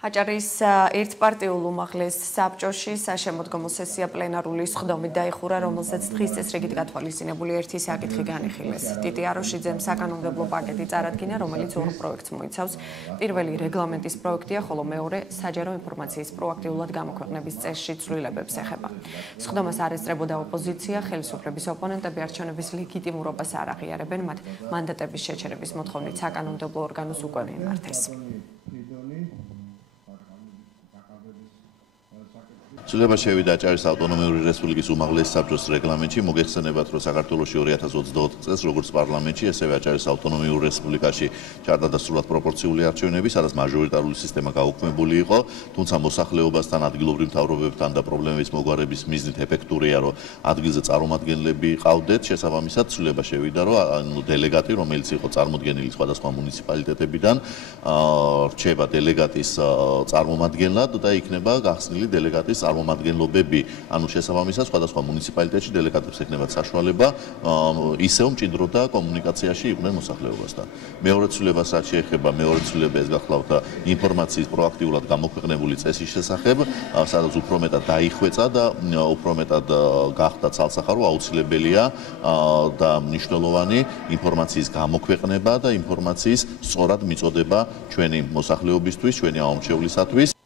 აჭარის ერთპარტიულ უმაღლეს საბჭოში საშემოდგომო სესია პლენარული სხდომით დაიხურა, რომელსაც დღის წესრიგით გათვალისწინებული ერთი საკითხი განიხილეს. ტიტი აროშიძემ საკანონმდებლო პაკეტი წარადგინა, რომელიც ორ პროექტს მოიცავს. პირველი რეგლამენტის პროექტია, ხოლო მეორე საჯარო ინფორმაციის პროაქტიულად გამოქვეყნების წესში ცვლილებებს ეხება. სხდომას არ ესწრებოდა ოპოზიცია, ხელისუფლების ოპონენტები არჩევნების ლეგიტიმურობას არ აღიარებენ, მათ მანდატების შეჩერების მოთხოვნით საკანონმდებლო ორგანოს უკვე მიმართეს. ცვლილება შევიდა აჭარის ავტონომიური რესპუბლიკის უმაღლეს საბჭოს რეგლამენტში, მოგეხსენებათ, რომ საქართველოში 2024 წელს როგორც პარლამენტში, ესევე აჭარის ავტონომიურ რესპუბლიკაში ჩატარდა დასრულად პროპორციული არჩევნები, სადაც მაჟორიტარული სისტემა გაუქმებული იყო, თუმცა მოსახლეობასთან, ადგილობრივ მთავრობებთან და პრობლემების მოგვარების მიზნით ეფექტურია, რომ ადგილზე წარმომადგენლები ყავდეთ, შესაბამისად ცვლილება შევიდა, რომ დელეგატი, რომელიც იყო წარმოდგენილი სხვადასხვა მუნიციპალიტეტებიდან, რჩება დელეგატის წარმომადგენლად და იქნება გახსნილი დელეგატის წარმომადგენლობები, ანუ შესაბამისად სხვადასხვა მუნიციპალიტეტში დელეგატებს ექნებათ საშუალება ისევ მჭიდროდა კომუნიკაციაში იყვნენ მოსახლეობასთან. მეორე ცვლილებას რაც შეეხება, მეორე ცვლილება ეს გახლავთ ინფორმაციის პროაქტიულად გამოქვეყნებული წესის შესახებ, სადაც უფრო მეტად დაიხვეწა და უფრო მეტად გახდა ცალსახარო, აუცილებელია და მნიშვნელოვანი ინფორმაციის გამოქვეყნება და ინფორმაციის სწორად მიწოდება ჩვენი მოსახლეობისთვის, ჩვენი ამომრჩევლისათვის.